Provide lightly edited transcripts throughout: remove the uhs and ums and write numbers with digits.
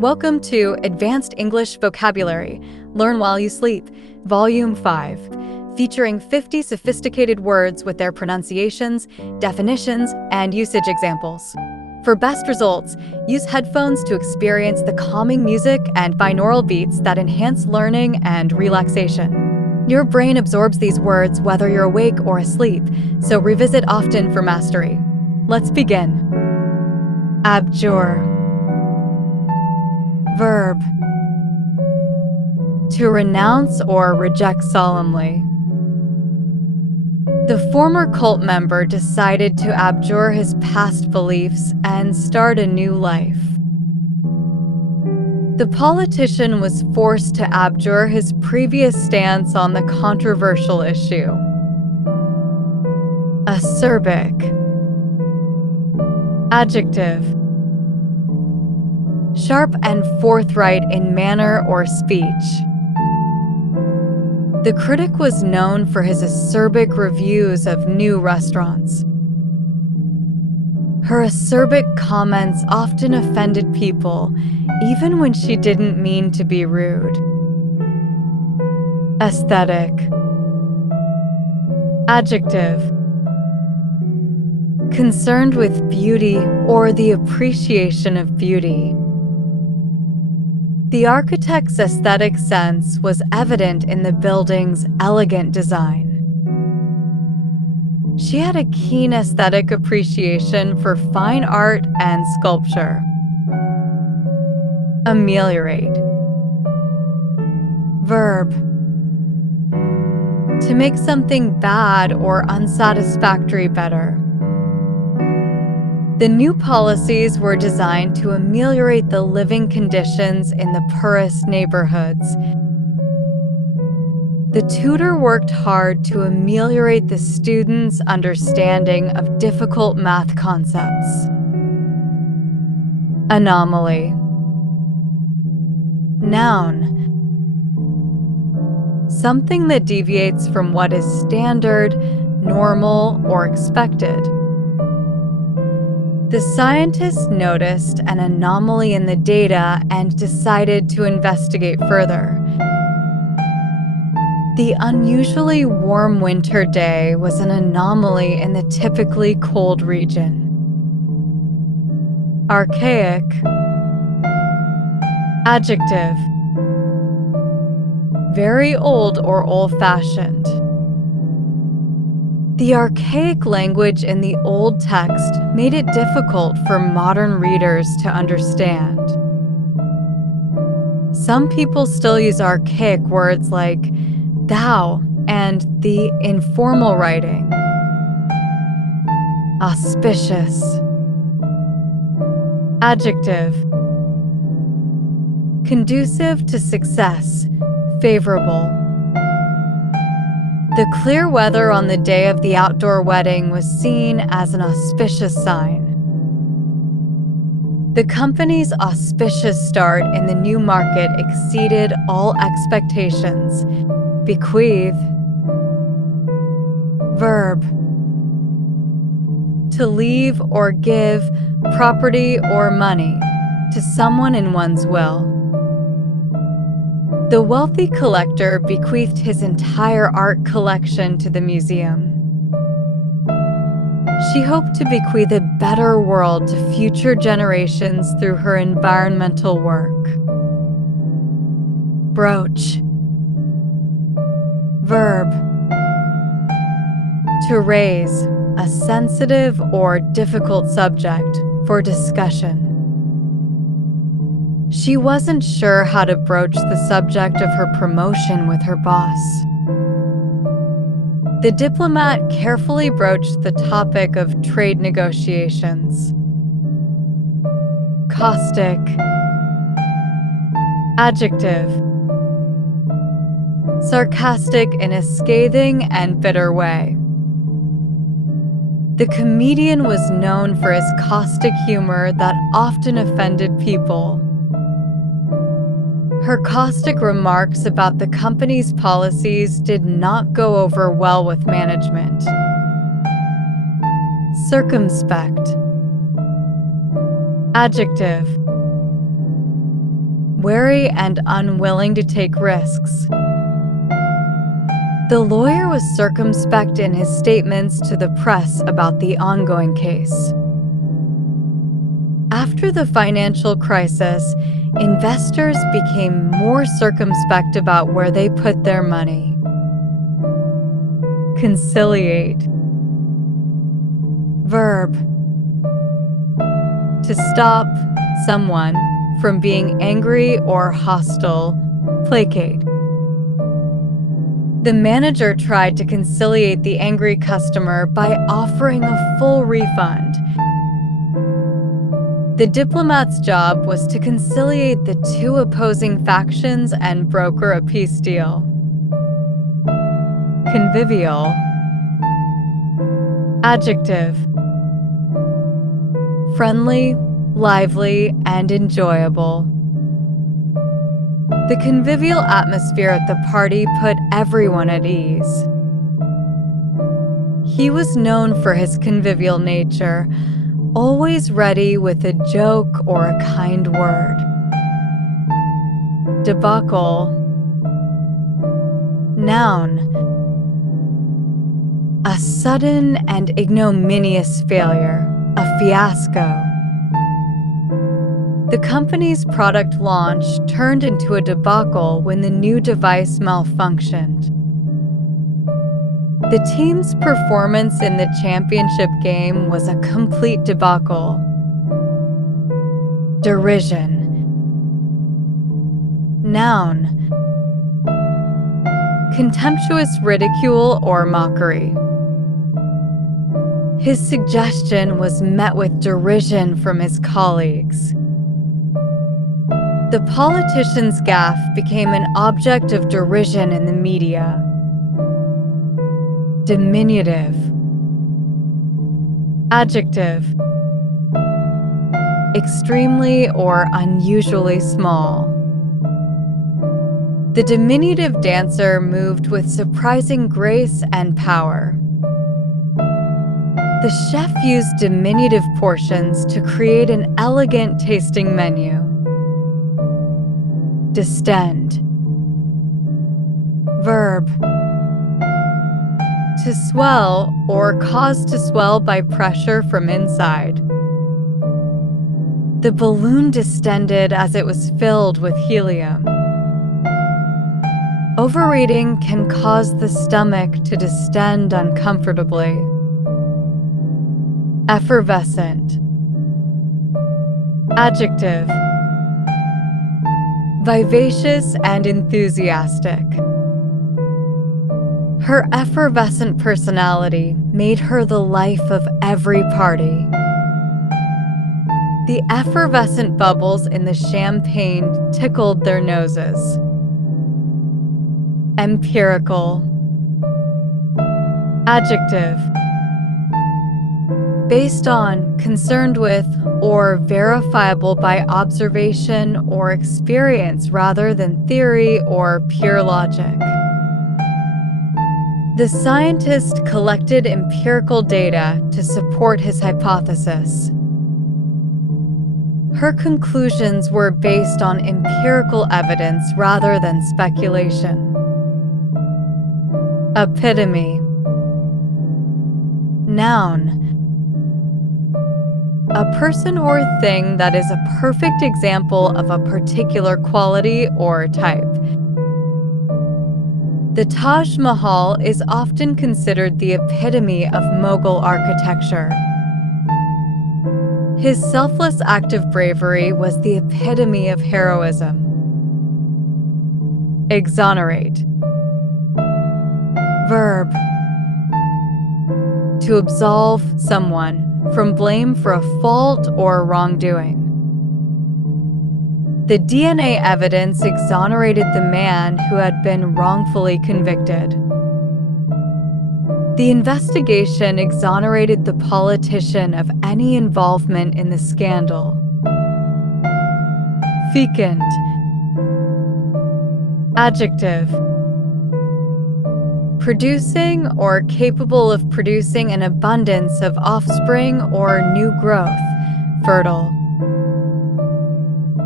Welcome to Advanced English Vocabulary, Learn While You Sleep, Volume 5, featuring 50 sophisticated words with their pronunciations, definitions, and usage examples. For best results, use headphones to experience the calming music and binaural beats that enhance learning and relaxation. Your brain absorbs these words whether you're awake or asleep, so revisit often for mastery. Let's begin. Abjure. Verb. To renounce or reject solemnly. The former cult member decided to abjure his past beliefs and start a new life. The politician was forced to abjure his previous stance on the controversial issue. Acerbic. Adjective. Sharp and forthright in manner or speech. The critic was known for his acerbic reviews of new restaurants. Her acerbic comments often offended people, even when she didn't mean to be rude. Aesthetic. Adjective. Concerned with beauty or the appreciation of beauty. The architect's aesthetic sense was evident in the building's elegant design. She had a keen aesthetic appreciation for fine art and sculpture. Ameliorate. Verb. To make something bad or unsatisfactory better. The new policies were designed to ameliorate the living conditions in the poorest neighborhoods. The tutor worked hard to ameliorate the students' understanding of difficult math concepts. Anomaly. Noun. Something that deviates from what is standard, normal, or expected. The scientists noticed an anomaly in the data and decided to investigate further. The unusually warm winter day was an anomaly in the typically cold region. Archaic. Adjective. Very old or old-fashioned. The archaic language in the old text made it difficult for modern readers to understand. Some people still use archaic words like thou and the informal writing. Auspicious. Adjective. Conducive to success, favorable. The clear weather on the day of the outdoor wedding was seen as an auspicious sign. The company's auspicious start in the new market exceeded all expectations. Bequeath. Verb. To leave or give property or money to someone in one's will. The wealthy collector bequeathed his entire art collection to the museum. She hoped to bequeath a better world to future generations through her environmental work. Broach. Verb. To raise a sensitive or difficult subject for discussion. She wasn't sure how to broach the subject of her promotion with her boss. The diplomat carefully broached the topic of trade negotiations. Caustic. Adjective. Sarcastic in a scathing and bitter way. The comedian was known for his caustic humor that often offended people. Her caustic remarks about the company's policies did not go over well with management. Circumspect. Adjective. wary and unwilling to take risks. The lawyer was circumspect in his statements to the press about the ongoing case. After the financial crisis, investors became more circumspect about where they put their money. Conciliate. Verb. To stop someone from being angry or hostile. Placate. The manager tried to conciliate the angry customer by offering a full refund. The diplomat's job was to conciliate the two opposing factions and broker a peace deal. Convivial. Adjective. Friendly, lively, and enjoyable. The convivial atmosphere at the party put everyone at ease. He was known for his convivial nature, always ready with a joke or a kind word. Debacle. Noun. A sudden and ignominious failure, a fiasco. The company's product launch turned into a debacle when the new device malfunctioned. The team's performance in the championship game was a complete debacle. Derision. Noun. Contemptuous ridicule or mockery. His suggestion was met with derision from his colleagues. The politician's gaffe became an object of derision in the media. Diminutive. Adjective. Extremely or unusually small. The diminutive dancer moved with surprising grace and power. The chef used diminutive portions to create an elegant tasting menu. Distend. Verb. To swell or cause to swell by pressure from inside. The balloon distended as it was filled with helium. Overeating can cause the stomach to distend uncomfortably. Effervescent. Adjective. Vivacious and enthusiastic. Her effervescent personality made her the life of every party. The effervescent bubbles in the champagne tickled their noses. Empirical. Adjective. Based on, concerned with, or verifiable by observation or experience rather than theory or pure logic. The scientist collected empirical data to support his hypothesis. Her conclusions were based on empirical evidence rather than speculation. Epitome. Noun. A person or thing that is a perfect example of a particular quality or type. The Taj Mahal is often considered the epitome of Mughal architecture. His selfless act of bravery was the epitome of heroism. Exonerate. Verb. To absolve someone from blame for a fault or wrongdoing. The DNA evidence exonerated the man who had been wrongfully convicted. The investigation exonerated the politician of any involvement in the scandal. Fecund. Adjective. Producing or capable of producing an abundance of offspring or new growth, fertile.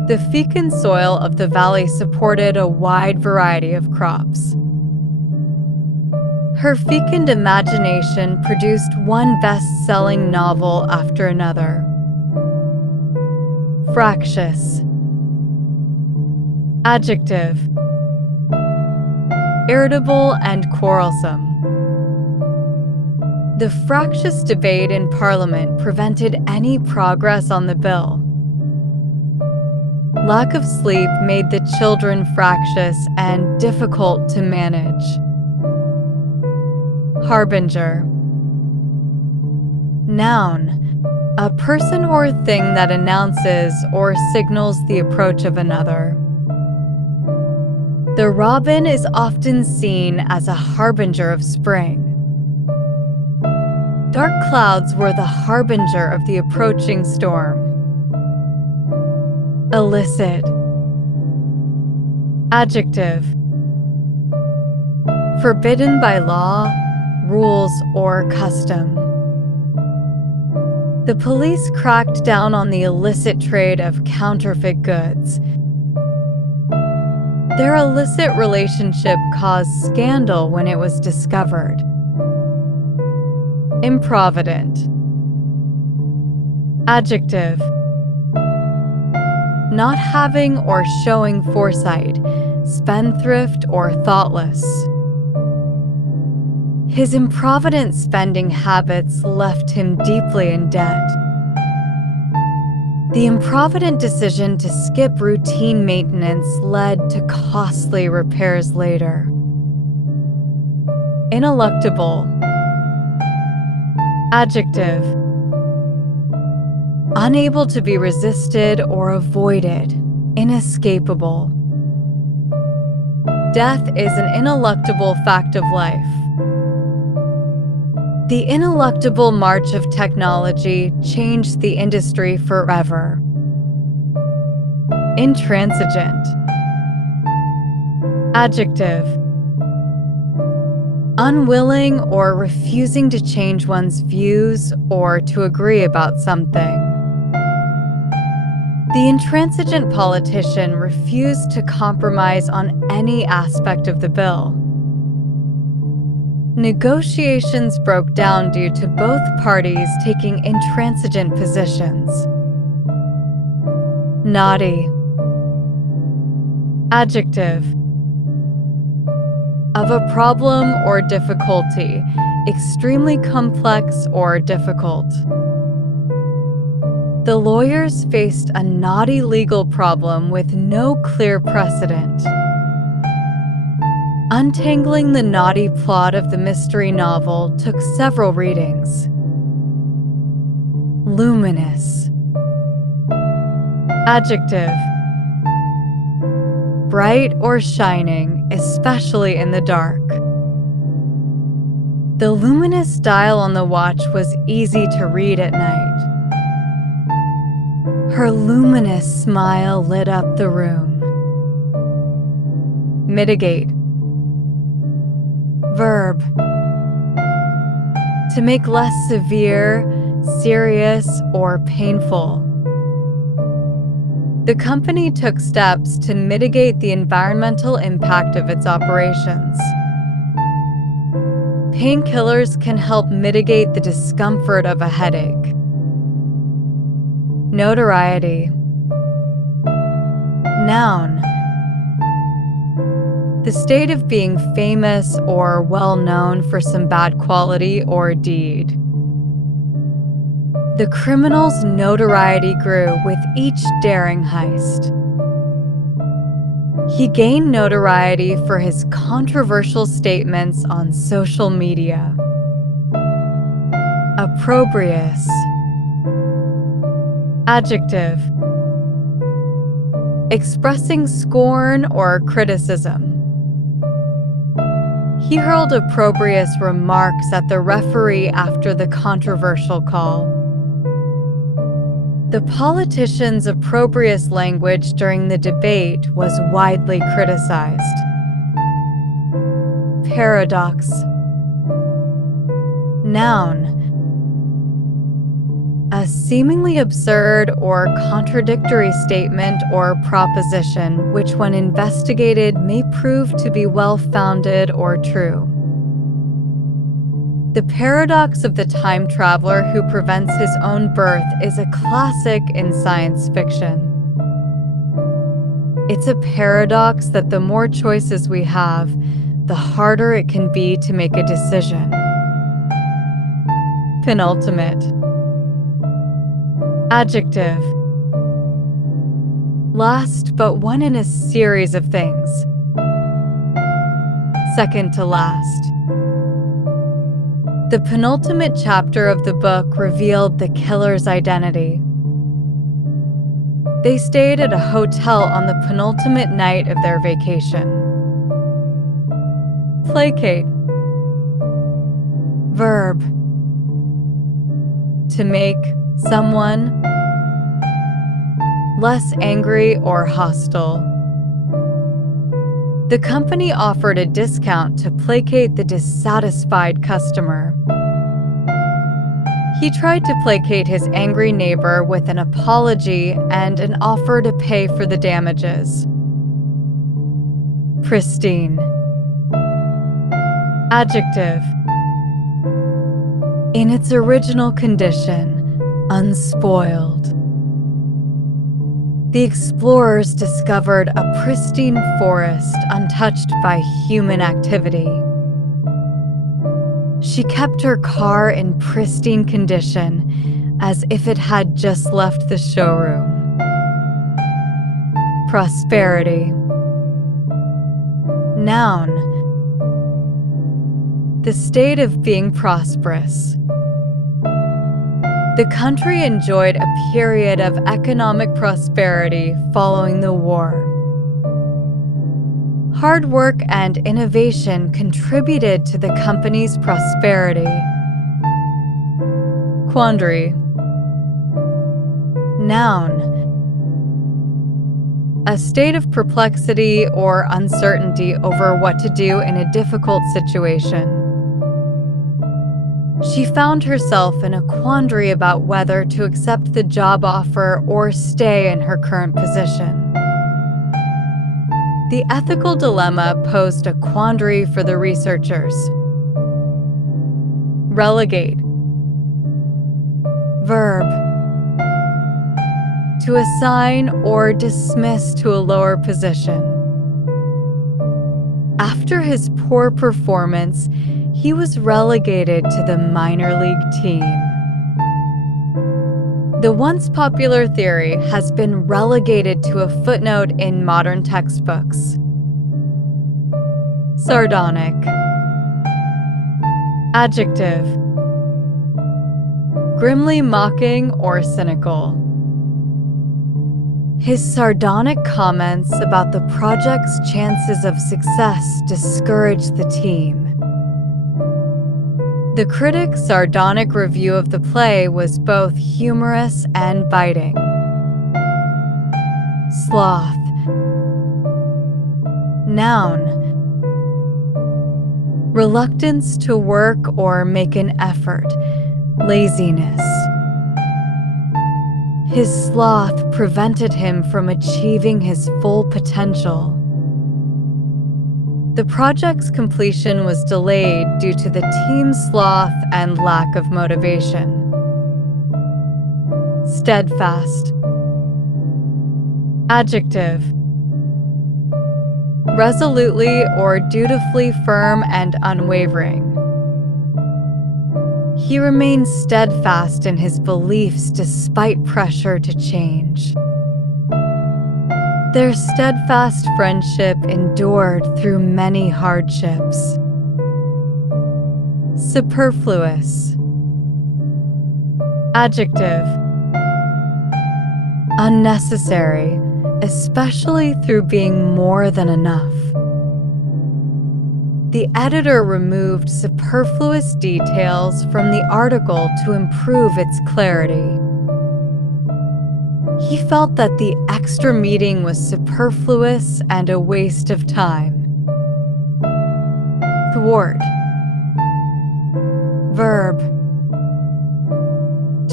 The fecund soil of the valley supported a wide variety of crops. Her fecund imagination produced one best-selling novel after another. Fractious. Adjective: irritable and quarrelsome. The fractious debate in Parliament prevented any progress on the bill. Lack of sleep made the children fractious and difficult to manage. Harbinger. Noun: a person or thing that announces or signals the approach of another. The robin is often seen as a harbinger of spring. Dark clouds were the harbinger of the approaching storm. Illicit. Adjective: forbidden by law, rules, or custom. The police cracked down on the illicit trade of counterfeit goods. Their illicit relationship caused scandal when it was discovered. Improvident. Adjective: not having or showing foresight, spendthrift or thoughtless. His improvident spending habits left him deeply in debt. The improvident decision to skip routine maintenance led to costly repairs later. Ineluctable. Adjective: unable to be resisted or avoided, inescapable. Death is an ineluctable fact of life. The ineluctable march of technology changed the industry forever. Intransigent. Adjective: unwilling or refusing to change one's views or to agree about something. The intransigent politician refused to compromise on any aspect of the bill. Negotiations broke down due to both parties taking intransigent positions. Knotty. Adjective: of a problem or difficulty, extremely complex or difficult. The lawyers faced a knotty legal problem with no clear precedent. Untangling the knotty plot of the mystery novel took several readings. Luminous. Adjective: bright or shining, especially in the dark. The luminous dial on the watch was easy to read at night. Her luminous smile lit up the room. Mitigate. Verb: to make less severe, serious, or painful. The company took steps to mitigate the environmental impact of its operations. Painkillers can help mitigate the discomfort of a headache. Notoriety. Noun: the state of being famous or well-known for some bad quality or deed. The criminal's notoriety grew with each daring heist. He gained notoriety for his controversial statements on social media. Opprobrious. Adjective: expressing scorn or criticism. He hurled opprobrious remarks at the referee after the controversial call. The politician's opprobrious language during the debate was widely criticized. Paradox. Noun: A seemingly absurd or contradictory statement or proposition which, when investigated, may prove to be well-founded or true. The paradox of the time traveler who prevents his own birth is a classic in science fiction. It's a paradox that the more choices we have, the harder it can be to make a decision. Penultimate. Adjective. Last but one in a series of things. Second to last. The penultimate chapter of the book revealed the killer's identity. They stayed at a hotel on the penultimate night of their vacation. Placate. Verb. To make someone less angry or hostile. The company offered a discount to placate the dissatisfied customer. He tried to placate his angry neighbor with an apology and an offer to pay for the damages. Pristine. Adjective. In its original condition, unspoiled. The explorers discovered a pristine forest untouched by human activity. She kept her car in pristine condition, as if it had just left the showroom. Prosperity. Noun. The state of being prosperous. The country enjoyed a period of economic prosperity following the war. Hard work and innovation contributed to the company's prosperity. Quandary. Noun. A state of perplexity or uncertainty over what to do in a difficult situation. She found herself in a quandary about whether to accept the job offer or stay in her current position. The ethical dilemma posed a quandary for the researchers. Relegate. Verb. To assign or dismiss to a lower position. After his poor performance, he was relegated to the minor league team. The once popular theory has been relegated to a footnote in modern textbooks. Sardonic. Adjective. Grimly mocking or cynical. His sardonic comments about the project's chances of success discouraged the team. The critic's sardonic review of the play was both humorous and biting. Sloth. Noun. Reluctance to work or make an effort. Laziness. His sloth prevented him from achieving his full potential. The project's completion was delayed due to the team's sloth and lack of motivation. Steadfast. Adjective. Resolutely or dutifully firm and unwavering. He remained steadfast in his beliefs despite pressure to change. Their steadfast friendship endured through many hardships. Superfluous. Adjective. Unnecessary, especially through being more than enough. The editor removed superfluous details from the article to improve its clarity. He felt that the extra meeting was superfluous and a waste of time. Thwart. Verb.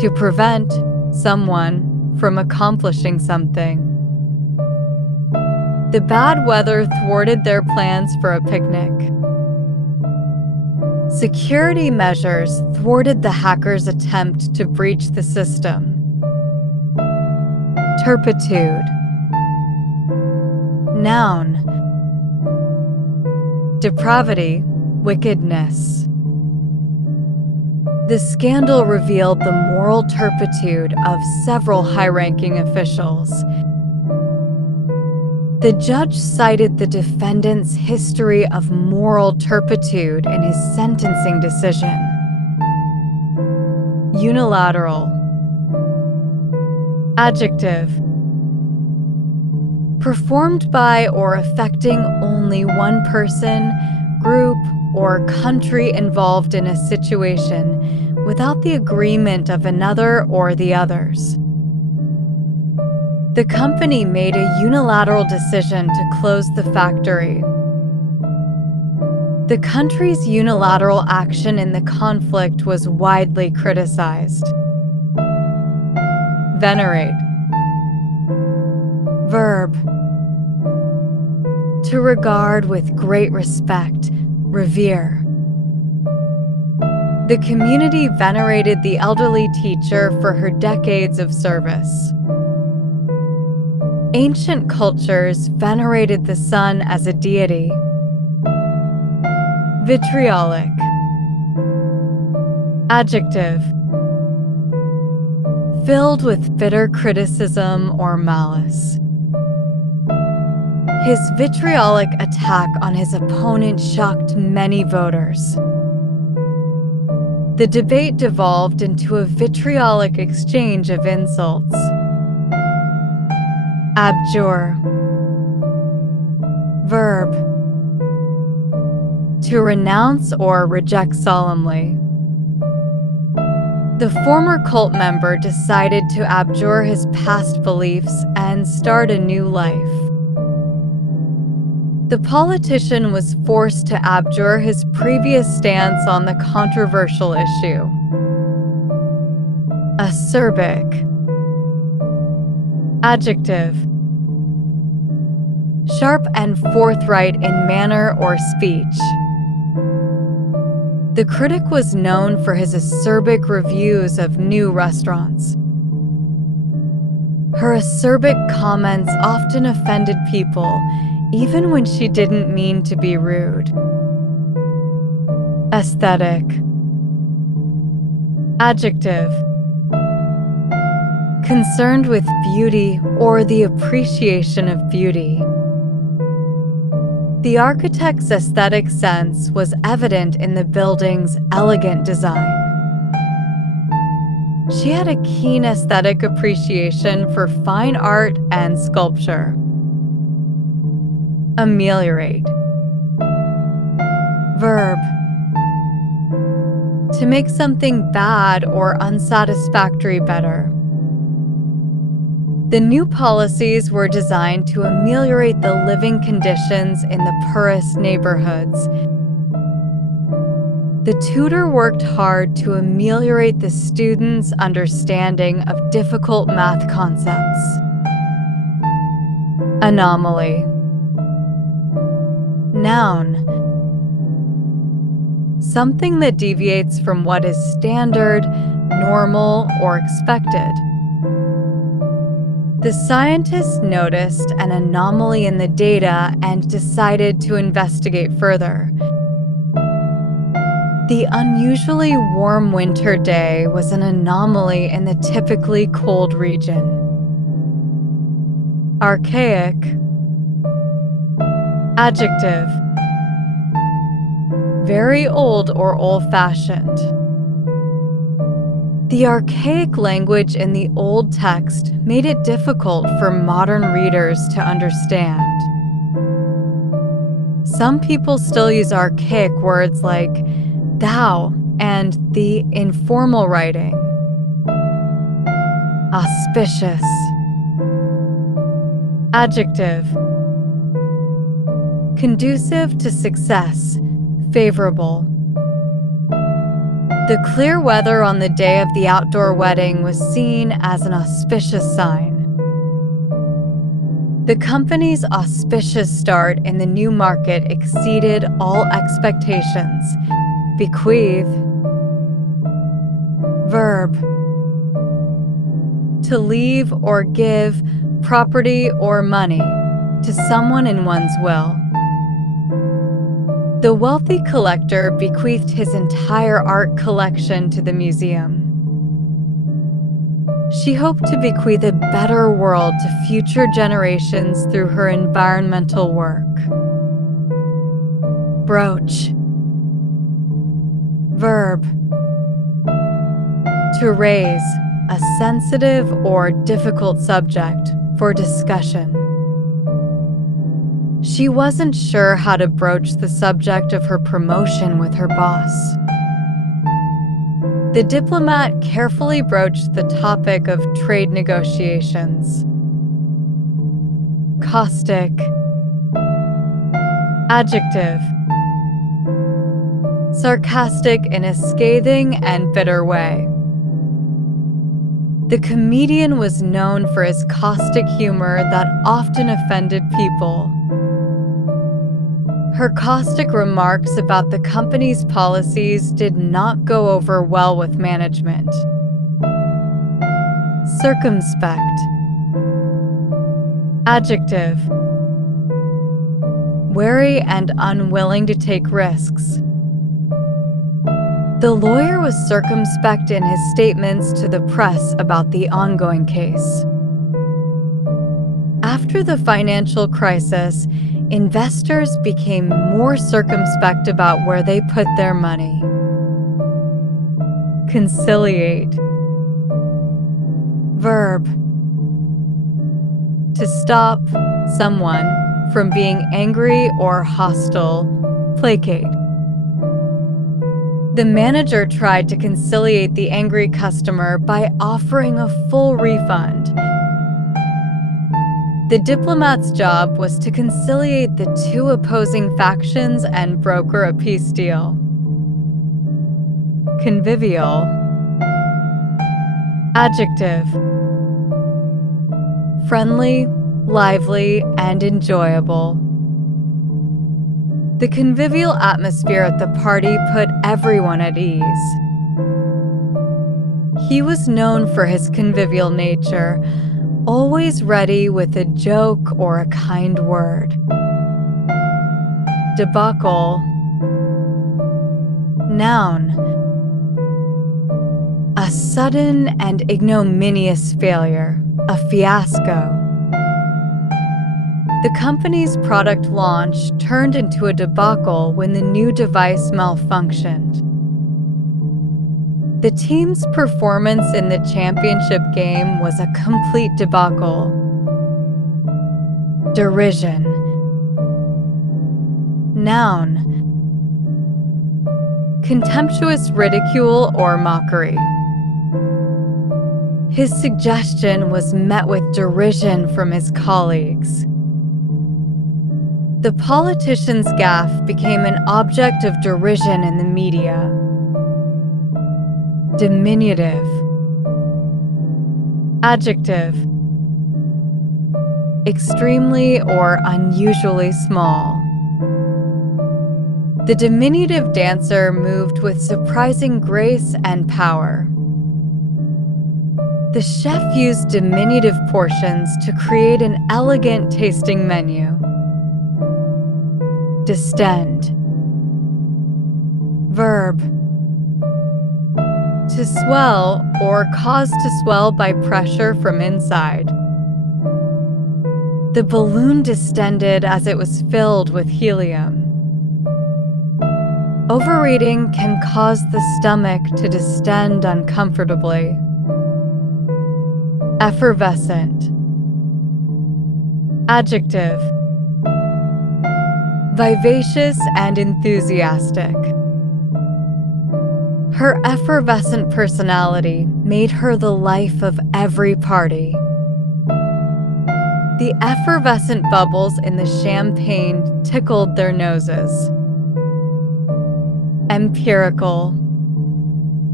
to prevent someone from accomplishing something. The bad weather thwarted their plans for a picnic. Security measures thwarted the hackers' attempt to breach the system. Turpitude. Noun. Depravity, wickedness. The scandal revealed the moral turpitude of several high-ranking officials. The judge cited the defendant's history of moral turpitude in his sentencing decision. Unilateral. Adjective. Performed by or affecting only one person, group, or country involved in a situation without the agreement of another or the others. The company made a unilateral decision to close the factory. The country's unilateral action in the conflict was widely criticized. Venerate. Verb. To regard with great respect, revere. The community venerated the elderly teacher for her decades of service. Ancient cultures venerated the sun as a deity. Vitriolic. Adjective. Filled with bitter criticism or malice. His vitriolic attack on his opponent shocked many voters. The debate devolved into a vitriolic exchange of insults. Abjure. Verb. To renounce or reject solemnly. The former cult member decided to abjure his past beliefs and start a new life. The politician was forced to abjure his previous stance on the controversial issue. Acerbic. Adjective. Sharp and forthright in manner or speech. The critic was known for his acerbic reviews of new restaurants. Her acerbic comments often offended people, even when she didn't mean to be rude. Aesthetic. Adjective. Concerned with beauty or the appreciation of beauty. The architect's aesthetic sense was evident in the building's elegant design. She had a keen aesthetic appreciation for fine art and sculpture. Ameliorate. Verb. To make something bad or unsatisfactory better. The new policies were designed to ameliorate the living conditions in the poorest neighborhoods. The tutor worked hard to ameliorate the students' understanding of difficult math concepts. Anomaly. Noun. Something that deviates from what is standard, normal, or expected. The scientists noticed an anomaly in the data and decided to investigate further. The unusually warm winter day was an anomaly in the typically cold region. Archaic. Adjective. Very old or old-fashioned. The archaic language in the old text made it difficult for modern readers to understand. Some people still use archaic words like thou and the informal writing. Auspicious. Adjective. Conducive to success, favorable. The clear weather on the day of the outdoor wedding was seen as an auspicious sign. The company's auspicious start in the new market exceeded all expectations. Bequeath. Verb. To leave or give property or money to someone in one's will. The wealthy collector bequeathed his entire art collection to the museum. She hoped to bequeath a better world to future generations through her environmental work. Broach. Verb. To raise a sensitive or difficult subject for discussion. She wasn't sure how to broach the subject of her promotion with her boss. The diplomat carefully broached the topic of trade negotiations. Caustic. Adjective. Sarcastic in a scathing and bitter way. The comedian was known for his caustic humor that often offended people. Her caustic remarks about the company's policies did not go over well with management. Circumspect. Adjective. Wary and unwilling to take risks. The lawyer was circumspect in his statements to the press about the ongoing case. After the financial crisis, investors became more circumspect about where they put their money. Conciliate. Verb. To stop someone from being angry or hostile, placate. The manager tried to conciliate the angry customer by offering a full refund. The diplomat's job was to conciliate the two opposing factions and broker a peace deal. Convivial. Adjective. Friendly, lively, and enjoyable. The convivial atmosphere at the party put everyone at ease. He was known for his convivial nature, always ready with a joke or a kind word. Debacle. Noun. A sudden and ignominious failure, a fiasco. The company's product launch turned into a debacle when the new device malfunctioned. The team's performance in the championship game was a complete debacle. Derision. Noun. Contemptuous ridicule or mockery. His suggestion was met with derision from his colleagues. The politician's gaffe became an object of derision in the media. Diminutive. Adjective. Extremely or unusually small. The diminutive dancer moved with surprising grace and power. The chef used diminutive portions to create an elegant tasting menu. Distend. Verb. To swell or cause to swell by pressure from inside. The balloon distended as it was filled with helium. Overeating can cause the stomach to distend uncomfortably. Effervescent. Adjective. Vivacious and enthusiastic. Her effervescent personality made her the life of every party. The effervescent bubbles in the champagne tickled their noses. Empirical.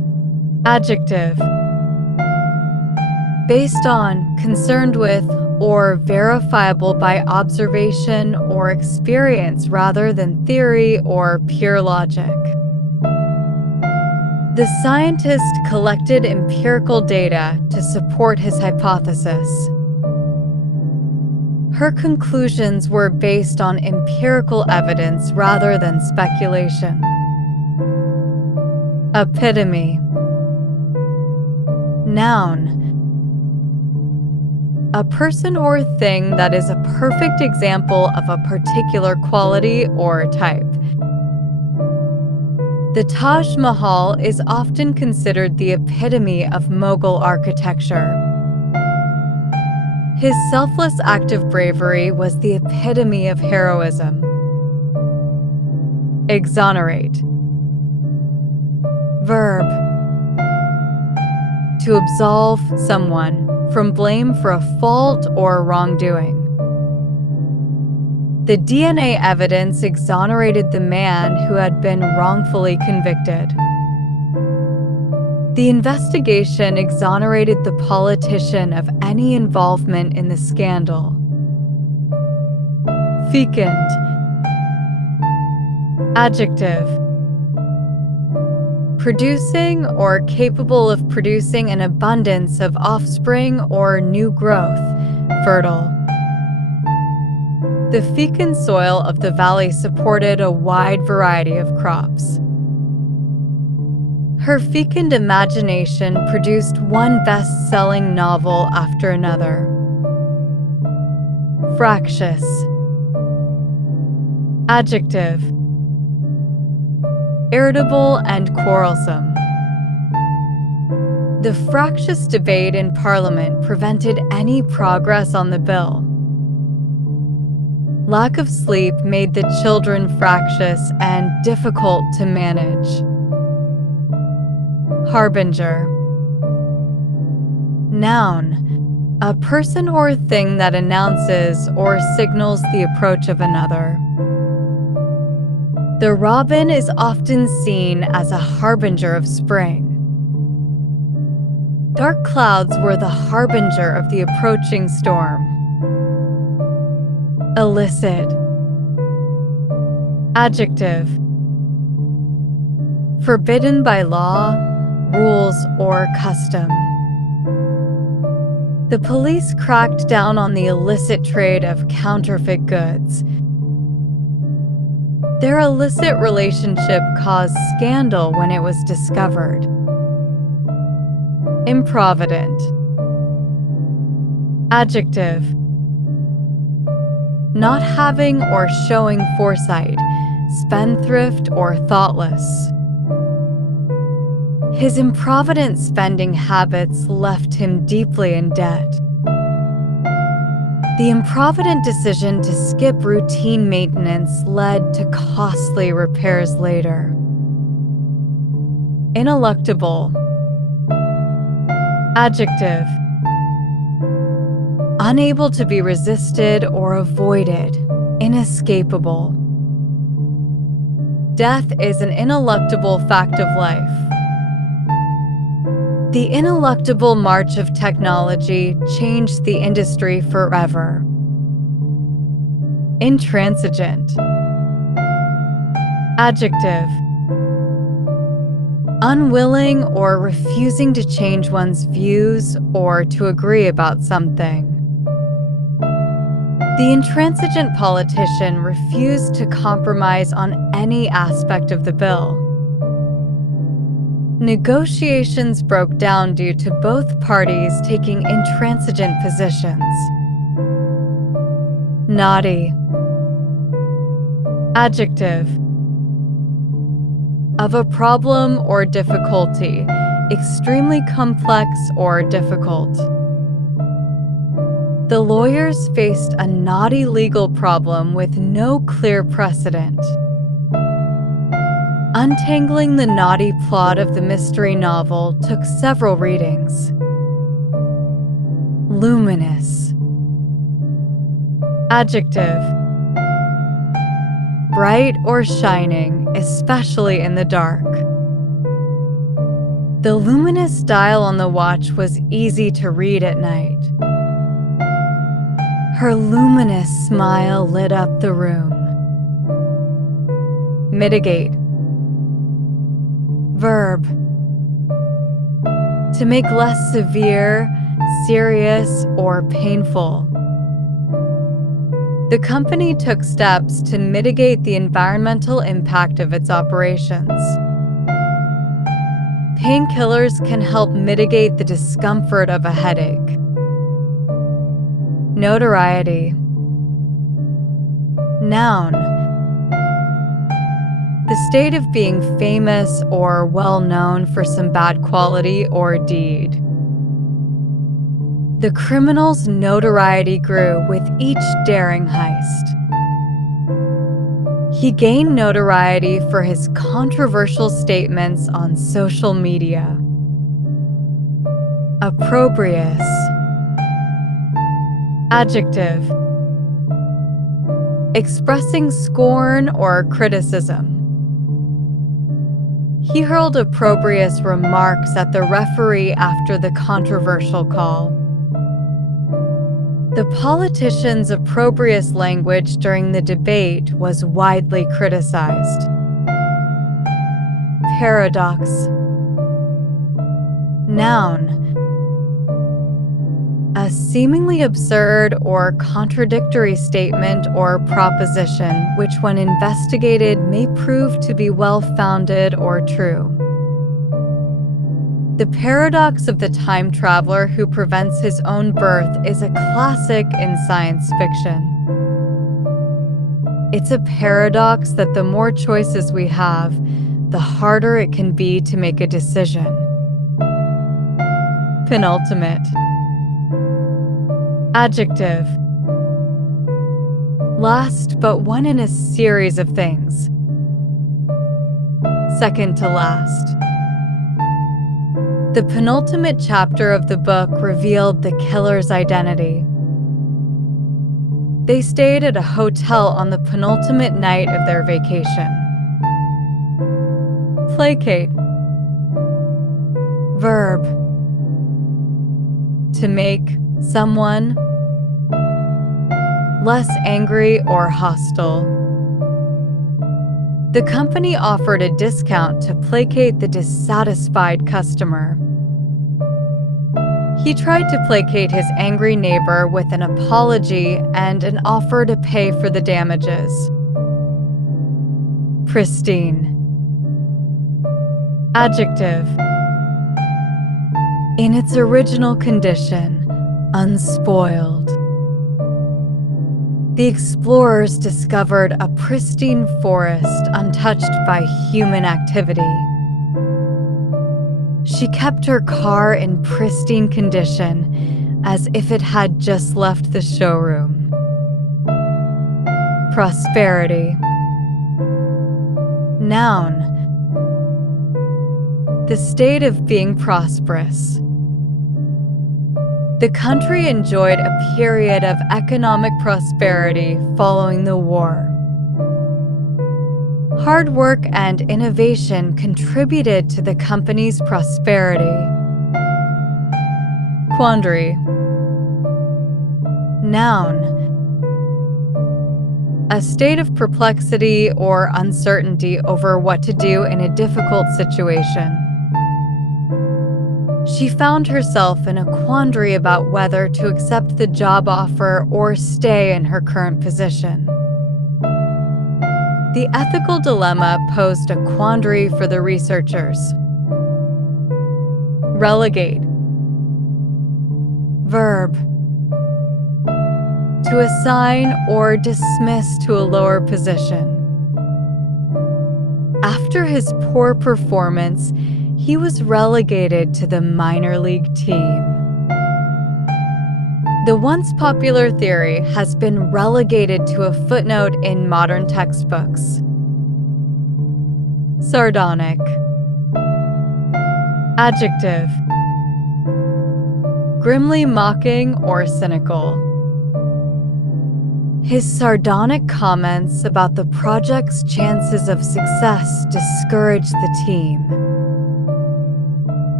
Adjective. Based on, concerned with, or verifiable by observation or experience rather than theory or pure logic. The scientist collected empirical data to support his hypothesis. Her conclusions were based on empirical evidence rather than speculation. Epitome. Noun. A person or thing that is a perfect example of a particular quality or type. The Taj Mahal is often considered the epitome of Mughal architecture. His selfless act of bravery was the epitome of heroism. Exonerate. Verb. To absolve someone from blame for a fault or wrongdoing. The DNA evidence exonerated the man who had been wrongfully convicted. The investigation exonerated the politician of any involvement in the scandal. Fecund. Adjective. Producing or capable of producing an abundance of offspring or new growth, fertile. The fecund soil of the valley supported a wide variety of crops. Her fecund imagination produced one best-selling novel after another. Fractious. Adjective. Irritable and quarrelsome. The fractious debate in Parliament prevented any progress on the bill. Lack of sleep made the children fractious and difficult to manage. Harbinger. Noun. A person or thing that announces or signals the approach of another. The robin is often seen as a harbinger of spring. Dark clouds were the harbinger of the approaching storm. Illicit. Adjective. Forbidden by law, rules, or custom. The police cracked down on the illicit trade of counterfeit goods. Their illicit relationship caused scandal when it was discovered. Improvident. Adjective. Not having or showing foresight, spendthrift or thoughtless. His improvident spending habits left him deeply in debt. The improvident decision to skip routine maintenance led to costly repairs later. Ineluctable. Adjective. Unable to be resisted or avoided, inescapable. Death is an ineluctable fact of life. The ineluctable march of technology changed the industry forever. Intransigent. Adjective. Unwilling or refusing to change one's views or to agree about something. The intransigent politician refused to compromise on any aspect of the bill. Negotiations broke down due to both parties taking intransigent positions. Knotty. Adjective. Of a problem or difficulty, extremely complex or difficult. The lawyers faced a knotty legal problem with no clear precedent. Untangling the knotty plot of the mystery novel took several readings. Luminous. Adjective. Bright or shining, especially in the dark. The luminous dial on the watch was easy to read at night. Her luminous smile lit up the room. Mitigate. Verb. To make less severe, serious, or painful. The company took steps to mitigate the environmental impact of its operations. Painkillers can help mitigate the discomfort of a headache. Notoriety. Noun. The state of being famous or well-known for some bad quality or deed. The criminal's notoriety grew with each daring heist. He gained notoriety for his controversial statements on social media. Opprobrious. Adjective. Expressing scorn or criticism. He hurled opprobrious remarks at the referee after the controversial call. The politician's opprobrious language during the debate was widely criticized. Paradox. Noun. A seemingly absurd or contradictory statement or proposition which, when investigated, may prove to be well-founded or true. The paradox of the time traveler who prevents his own birth is a classic in science fiction. It's a paradox that the more choices we have, the harder it can be to make a decision. Penultimate. Adjective. Last but one in a series of things. Second to last. The penultimate chapter of the book revealed the killer's identity. They stayed at a hotel on the penultimate night of their vacation. Placate. Verb. To make someone less angry or hostile. The company offered a discount to placate the dissatisfied customer. He tried to placate his angry neighbor with an apology and an offer to pay for the damages. Pristine. Adjective. In its original condition, unspoiled. The explorers discovered a pristine forest untouched by human activity. She kept her car in pristine condition, as if it had just left the showroom. Prosperity. Noun. The state of being prosperous. The country enjoyed a period of economic prosperity following the war. Hard work and innovation contributed to the company's prosperity. Quandary. Noun. A state of perplexity or uncertainty over what to do in a difficult situation. She found herself in a quandary about whether to accept the job offer or stay in her current position. The ethical dilemma posed a quandary for the researchers. Relegate. Verb. To assign or dismiss to a lower position. After his poor performance, he was relegated to the minor league team. The once popular theory has been relegated to a footnote in modern textbooks. Sardonic. Adjective. Grimly mocking or cynical. His sardonic comments about the project's chances of success discouraged the team.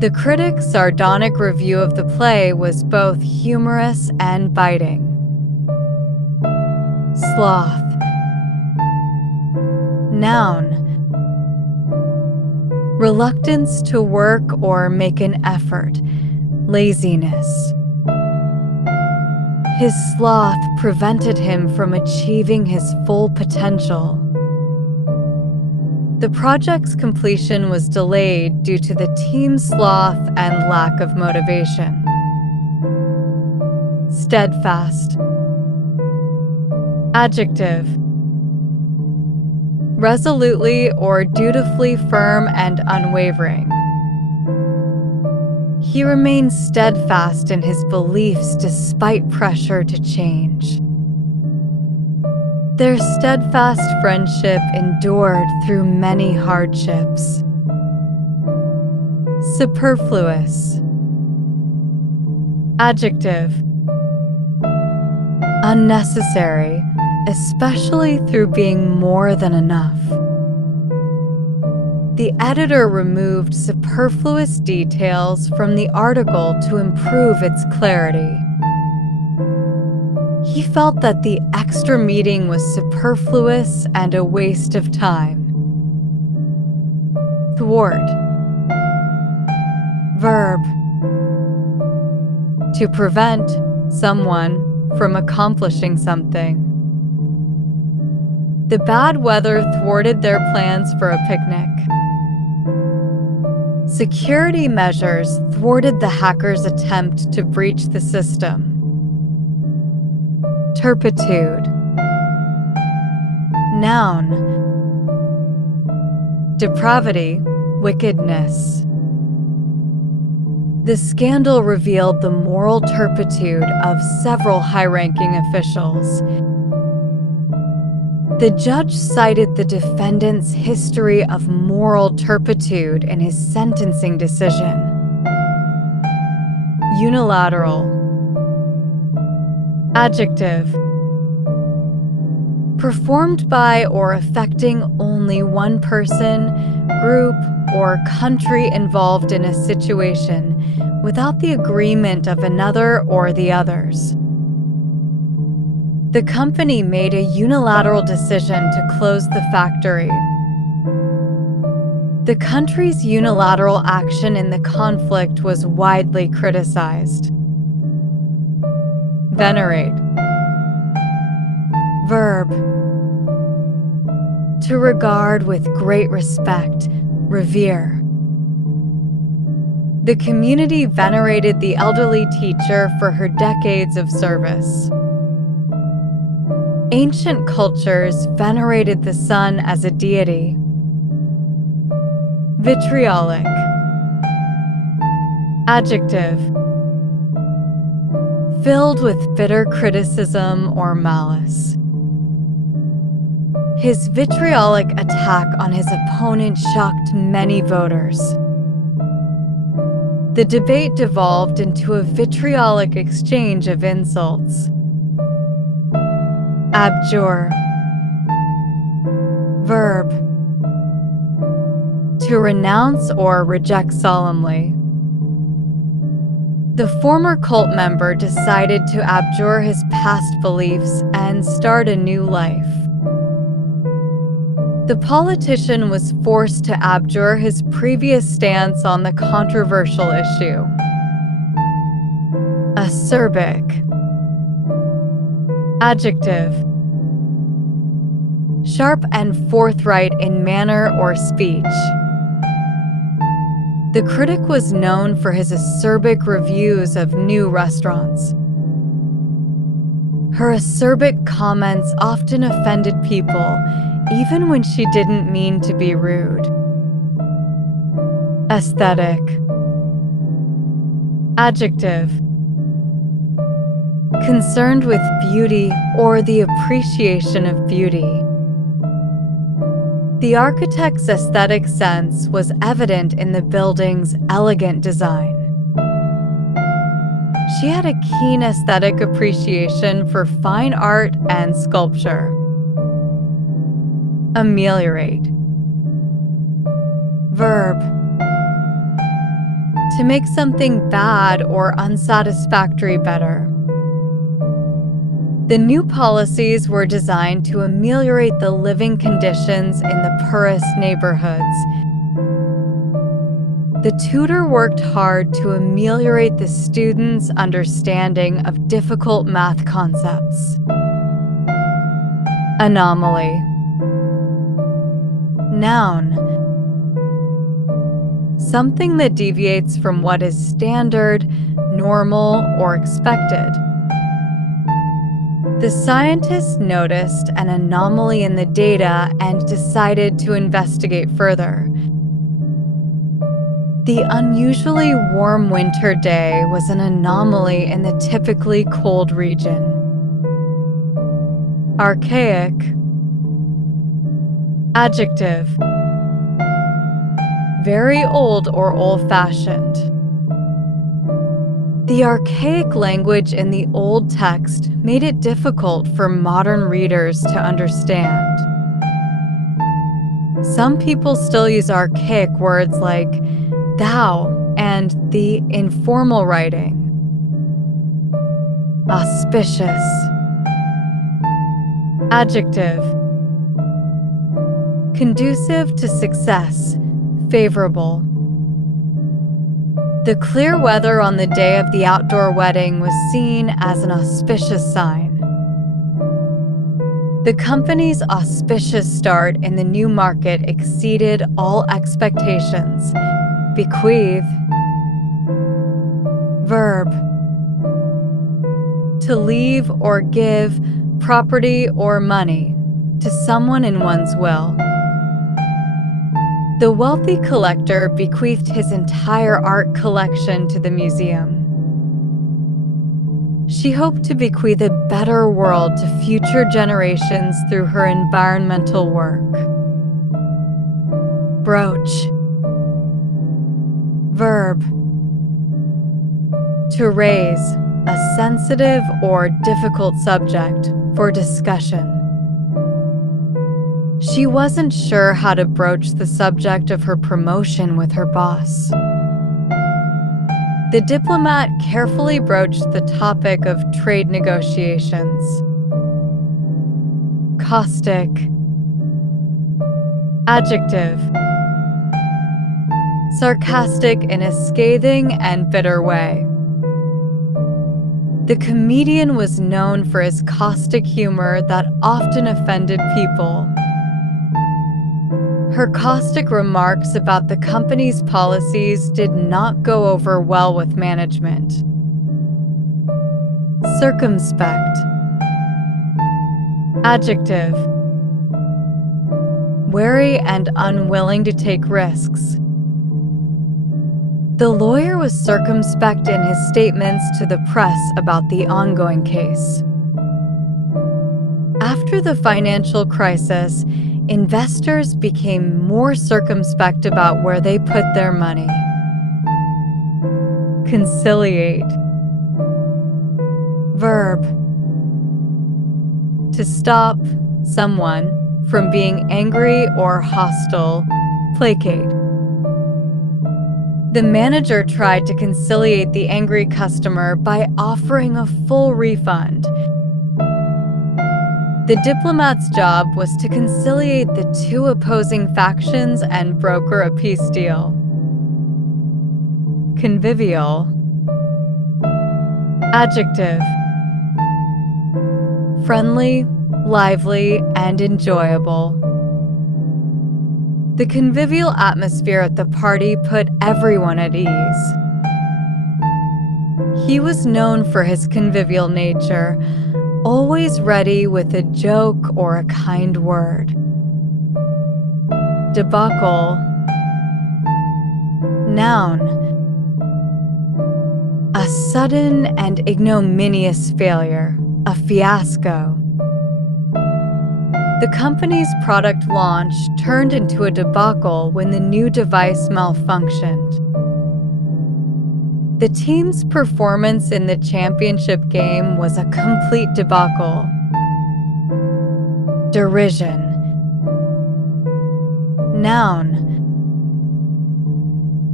The critic's sardonic review of the play was both humorous and biting. Sloth. Noun. Reluctance to work or make an effort. Laziness. His sloth prevented him from achieving his full potential. The project's completion was delayed due to the team's sloth and lack of motivation. Steadfast. Adjective. Resolutely or dutifully firm and unwavering. He remained steadfast in his beliefs despite pressure to change. Their steadfast friendship endured through many hardships. Superfluous. Adjective. Unnecessary, especially through being more than enough. The editor removed superfluous details from the article to improve its clarity. He felt that the extra meeting was superfluous and a waste of time. Thwart. Verb. To prevent someone from accomplishing something. The bad weather thwarted their plans for a picnic. Security measures thwarted the hackers' attempt to breach the system. Turpitude. Noun. Depravity, wickedness. The scandal revealed the moral turpitude of several high-ranking officials. The judge cited the defendant's history of moral turpitude in his sentencing decision. Unilateral. Adjective. Performed by or affecting only one person, group, or country involved in a situation without the agreement of another or the others. The company made a unilateral decision to close the factory. The country's unilateral action in the conflict was widely criticized. Venerate. Verb. To regard with great respect, revere. The community venerated the elderly teacher for her decades of service. Ancient cultures venerated the sun as a deity. Vitriolic. Adjective. Filled with bitter criticism or malice. His vitriolic attack on his opponent shocked many voters. The debate devolved into a vitriolic exchange of insults. Abjure. Verb. To renounce or reject solemnly. The former cult member decided to abjure his past beliefs and start a new life. The politician was forced to abjure his previous stance on the controversial issue. Acerbic. Adjective. Sharp and forthright in manner or speech. The critic was known for his acerbic reviews of new restaurants. Her acerbic comments often offended people, even when she didn't mean to be rude. Aesthetic. Adjective. Concerned with beauty or the appreciation of beauty. The architect's aesthetic sense was evident in the building's elegant design. She had a keen aesthetic appreciation for fine art and sculpture. Ameliorate. Verb. to make something bad or unsatisfactory better. The new policies were designed to ameliorate the living conditions in the poorest neighborhoods. The tutor worked hard to ameliorate the students' understanding of difficult math concepts. Anomaly. Noun. Something that deviates from what is standard, normal, or expected. The scientists noticed an anomaly in the data and decided to investigate further. The unusually warm winter day was an anomaly in the typically cold region. Archaic. Adjective. Very old or old-fashioned. The archaic language in the old text made it difficult for modern readers to understand. Some people still use archaic words like thou and the informal writing. Auspicious. Adjective. Conducive to success, favorable. The clear weather on the day of the outdoor wedding was seen as an auspicious sign. The company's auspicious start in the new market exceeded all expectations. Bequeath. Verb. To leave or give property or money to someone in one's will. The wealthy collector bequeathed his entire art collection to the museum. She hoped to bequeath a better world to future generations through her environmental work. Broach. Verb. To raise a sensitive or difficult subject for discussion. She wasn't sure how to broach the subject of her promotion with her boss. The diplomat carefully broached the topic of trade negotiations. Caustic. Adjective. Sarcastic in a scathing and bitter way. The comedian was known for his caustic humor that often offended people. Her caustic remarks about the company's policies did not go over well with management. Circumspect. Adjective. Wary and unwilling to take risks. The lawyer was circumspect in his statements to the press about the ongoing case. After the financial crisis, investors became more circumspect about where they put their money. Conciliate. Verb. To stop someone from being angry or hostile, placate. The manager tried to conciliate the angry customer by offering a full refund. The diplomat's job was to conciliate the two opposing factions and broker a peace deal. Convivial. Adjective. Friendly, lively, and enjoyable. The convivial atmosphere at the party put everyone at ease. He was known for his convivial nature, always ready with a joke or a kind word. Debacle. Noun. A sudden and ignominious failure, a fiasco. The company's product launch turned into a debacle when the new device malfunctioned. The team's performance in the championship game was a complete debacle. Derision. Noun.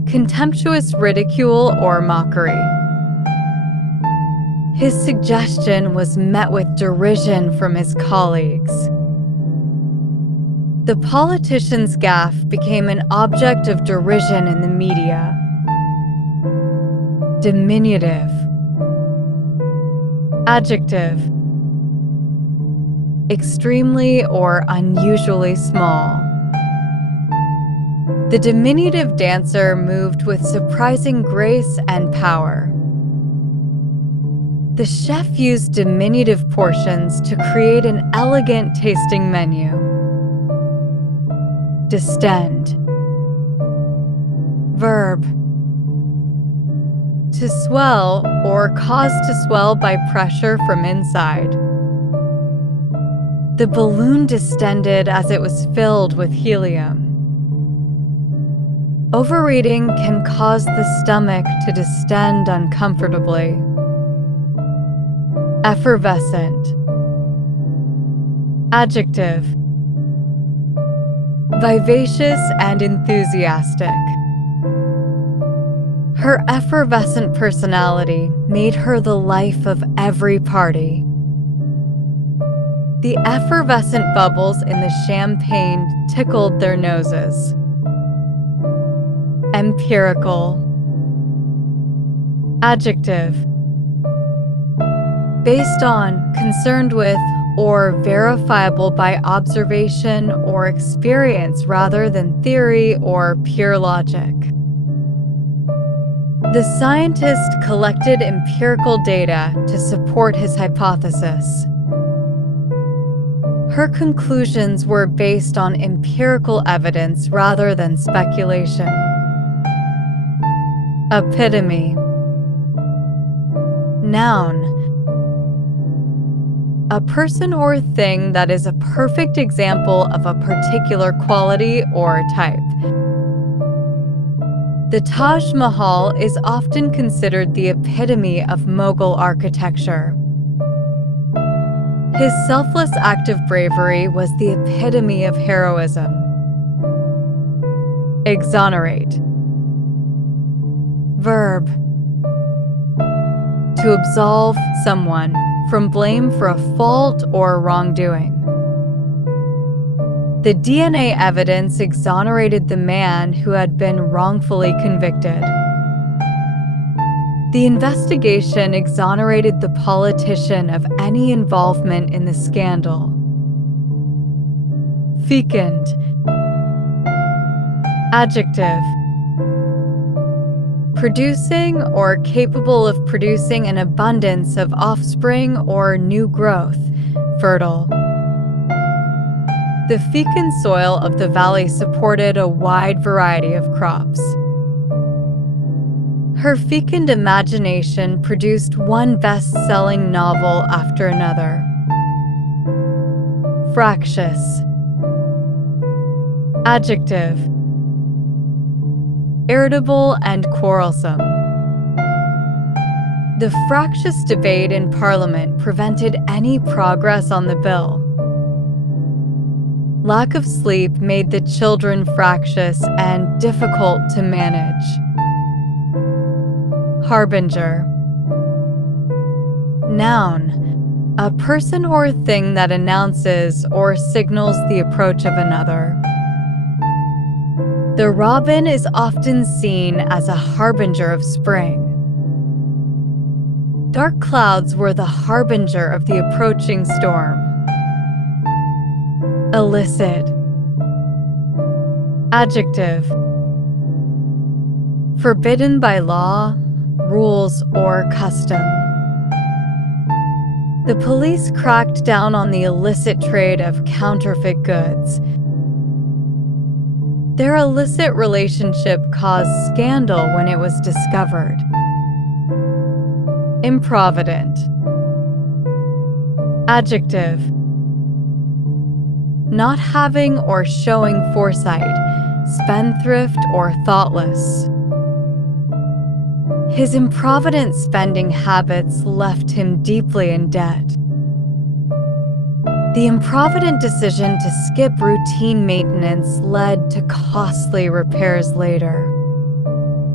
contemptuous ridicule or mockery. His suggestion was met with derision from his colleagues. The politician's gaffe became an object of derision in the media. Diminutive. Adjective. Extremely or unusually small. The diminutive dancer moved with surprising grace and power. The chef used diminutive portions to create an elegant tasting menu. Distend. Verb. To swell or cause to swell by pressure from inside. The balloon distended as it was filled with helium. Overeating can cause the stomach to distend uncomfortably. Effervescent. Adjective. Vivacious and enthusiastic. Her effervescent personality made her the life of every party. The effervescent bubbles in the champagne tickled their noses. Empirical. Adjective. Based on, concerned with, or verifiable by observation or experience rather than theory or pure logic. The scientist collected empirical data to support his hypothesis. Her conclusions were based on empirical evidence rather than speculation. Epitome. Noun. A person or thing that is a perfect example of a particular quality or type. The Taj Mahal is often considered the epitome of Mughal architecture. His selfless act of bravery was the epitome of heroism. Exonerate. Verb. To absolve someone from blame for a fault or wrongdoing. The DNA evidence exonerated the man who had been wrongfully convicted. The investigation exonerated the politician of any involvement in the scandal. Fecund. Adjective. Producing or capable of producing an abundance of offspring or new growth, fertile. The fecund soil of the valley supported a wide variety of crops. Her fecund imagination produced one best-selling novel after another. Fractious. Adjective. Irritable and quarrelsome. The fractious debate in Parliament prevented any progress on the bill. Lack of sleep made the children fractious and difficult to manage. Harbinger. Noun. A person or thing that announces or signals the approach of another. The robin is often seen as a harbinger of spring. Dark clouds were the harbinger of the approaching storm. Illicit. Adjective. Forbidden by law, rules, or custom. The police cracked down on the illicit trade of counterfeit goods. Their illicit relationship caused scandal when it was discovered. Improvident. Adjective. Not having or showing foresight, spendthrift or thoughtless. His improvident spending habits left him deeply in debt. The improvident decision to skip routine maintenance led to costly repairs later.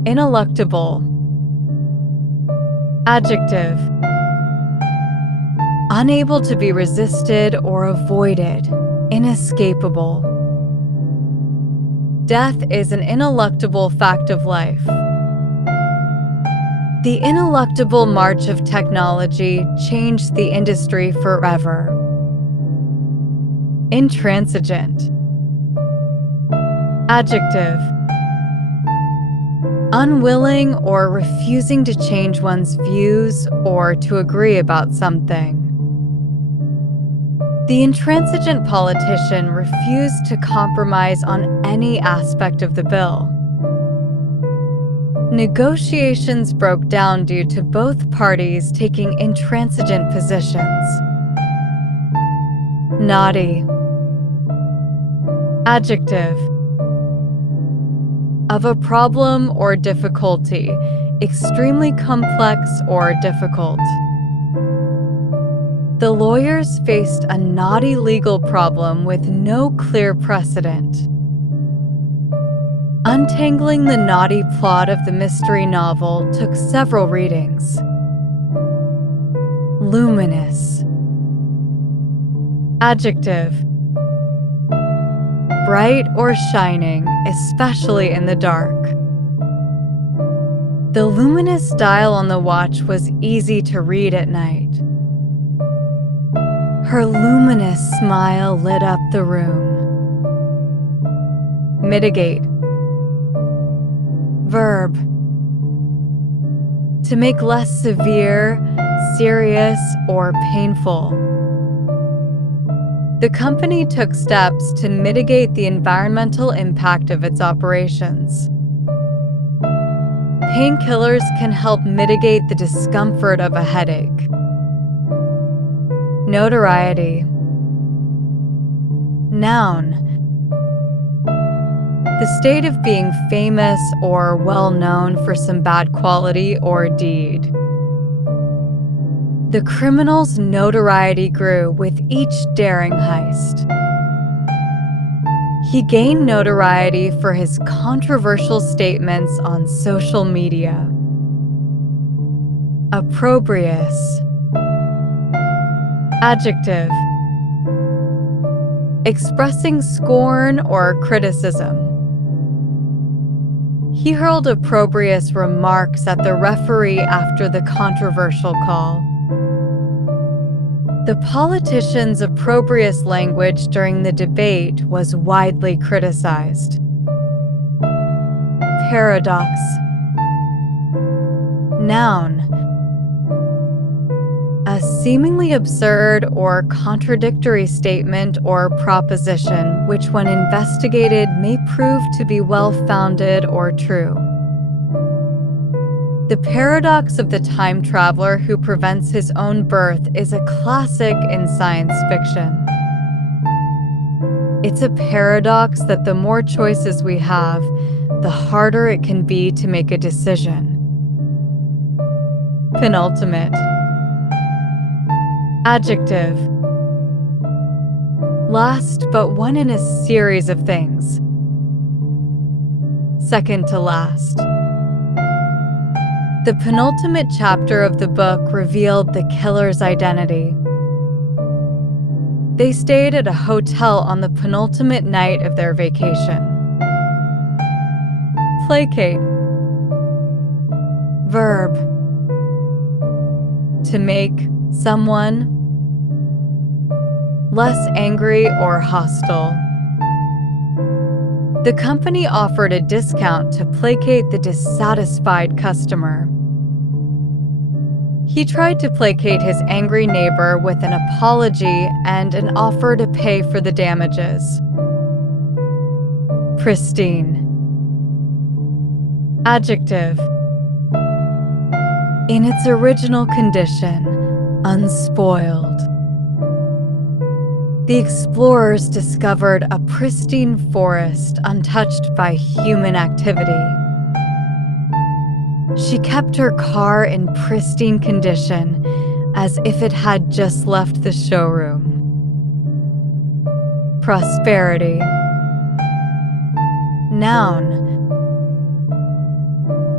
Ineluctable. Adjective. Unable to be resisted or avoided. Inescapable. Death is an ineluctable fact of life. The ineluctable march of technology changed the industry forever. Intransigent. Adjective. Unwilling or refusing to change one's views or to agree about something. The intransigent politician refused to compromise on any aspect of the bill. Negotiations broke down due to both parties taking intransigent positions. Knotty. Adjective. Of a problem or difficulty, extremely complex or difficult. The lawyers faced a knotty legal problem with no clear precedent. Untangling the knotty plot of the mystery novel took several readings. Luminous. Adjective. Bright or shining, especially in the dark. The luminous dial on the watch was easy to read at night. Her luminous smile lit up the room. Mitigate. Verb. To make less severe, serious, or painful. The company took steps to mitigate the environmental impact of its operations. Painkillers can help mitigate the discomfort of a headache. Notoriety. Noun. The state of being famous or well known for some bad quality or deed. The criminal's notoriety grew with each daring heist. He gained notoriety for his controversial statements on social media. Opprobrious. Adjective. Expressing scorn or criticism. He hurled opprobrious remarks at the referee after the controversial call. The politician's opprobrious language during the debate was widely criticized. Paradox. Noun. A seemingly absurd or contradictory statement or proposition which, when investigated, may prove to be well-founded or true. The paradox of the time traveler who prevents his own birth is a classic in science fiction. It's a paradox that the more choices we have, the harder it can be to make a decision. Penultimate. Adjective. Last but one in a series of things. Second to last. The penultimate chapter of the book revealed the killer's identity. They stayed at a hotel on the penultimate night of their vacation. Placate. Verb. To make someone less angry or hostile. The company offered a discount to placate the dissatisfied customer. He tried to placate his angry neighbor with an apology and an offer to pay for the damages. Pristine. Adjective. In its original condition, unspoiled. The explorers discovered a pristine forest untouched by human activity. She kept her car in pristine condition, as if it had just left the showroom. Prosperity. Noun.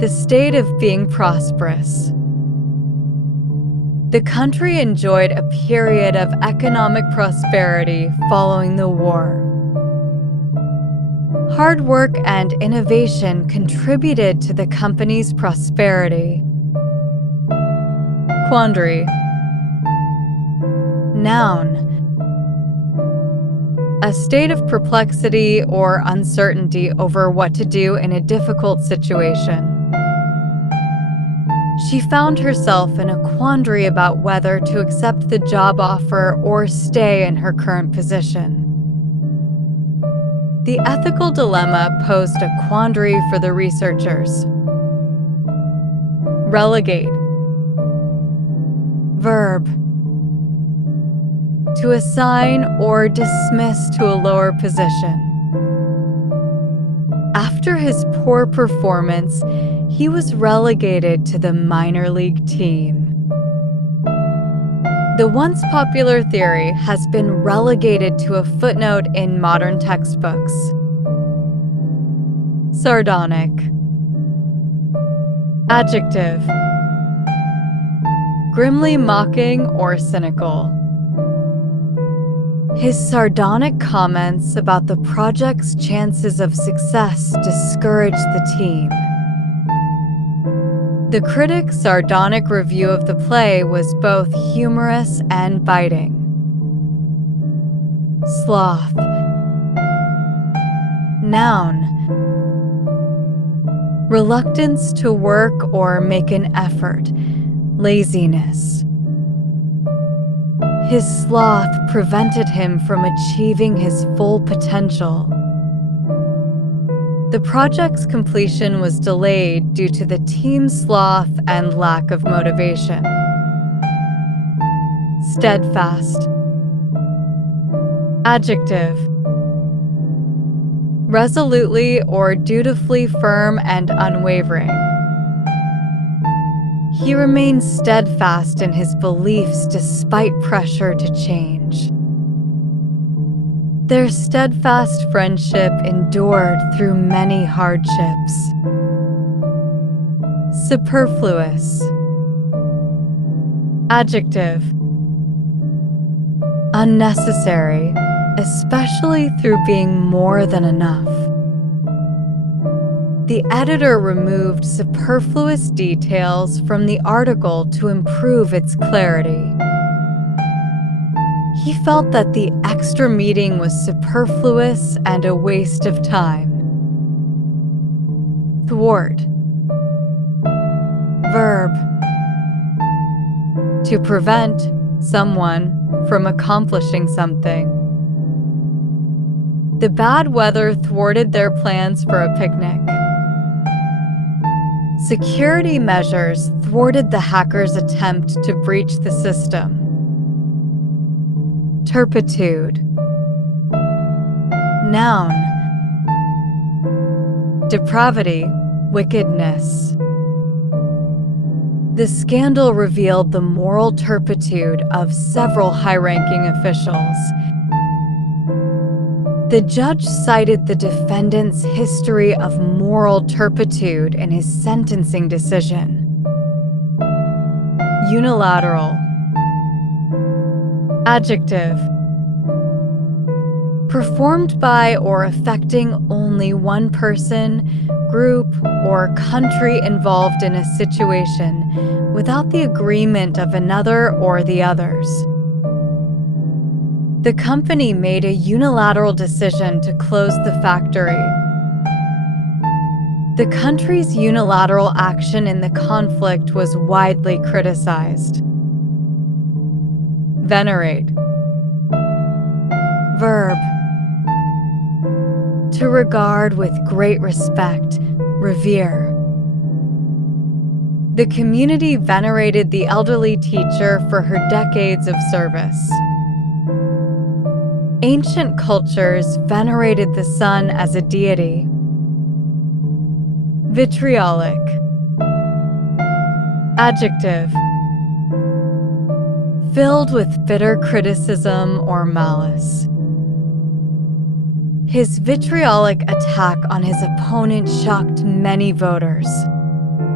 The state of being prosperous. The country enjoyed a period of economic prosperity following the war. Hard work and innovation contributed to the company's prosperity. Quandary. Noun. A state of perplexity or uncertainty over what to do in a difficult situation. She found herself in a quandary about whether to accept the job offer or stay in her current position. The ethical dilemma posed a quandary for the researchers. Relegate. Verb. To assign or dismiss to a lower position. After his poor performance, he was relegated to the minor league team. The once popular theory has been relegated to a footnote in modern textbooks. Sardonic. Adjective. Grimly mocking or cynical. His sardonic comments about the project's chances of success discouraged the team. The critic's sardonic review of the play was both humorous and biting. Sloth. Noun. Reluctance to work or make an effort. Laziness. His sloth prevented him from achieving his full potential. The project's completion was delayed due to the team's sloth and lack of motivation. Steadfast. Adjective. Resolutely or dutifully firm and unwavering. He remained steadfast in his beliefs despite pressure to change. Their steadfast friendship endured through many hardships. Superfluous. Adjective. Unnecessary, especially through being more than enough. The editor removed superfluous details from the article to improve its clarity. He felt that the extra meeting was superfluous and a waste of time. Thwart. Verb. To prevent someone from accomplishing something. The bad weather thwarted their plans for a picnic. Security measures thwarted the hackers' attempt to breach the system. Turpitude. Noun. Depravity, wickedness. The scandal revealed the moral turpitude of several high-ranking officials. The judge cited the defendant's history of moral turpitude in his sentencing decision. Unilateral. Adjective. Performed by or affecting only one person, group, or country involved in a situation without the agreement of another or the others. The company made a unilateral decision to close the factory. The country's unilateral action in the conflict was widely criticized. Venerate. Verb. To regard with great respect, revere. The community venerated the elderly teacher for her decades of service. Ancient cultures venerated the sun as a deity. Vitriolic. Adjective. Filled with bitter criticism or malice. His vitriolic attack on his opponent shocked many voters.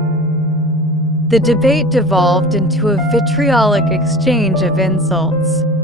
The debate devolved into a vitriolic exchange of insults.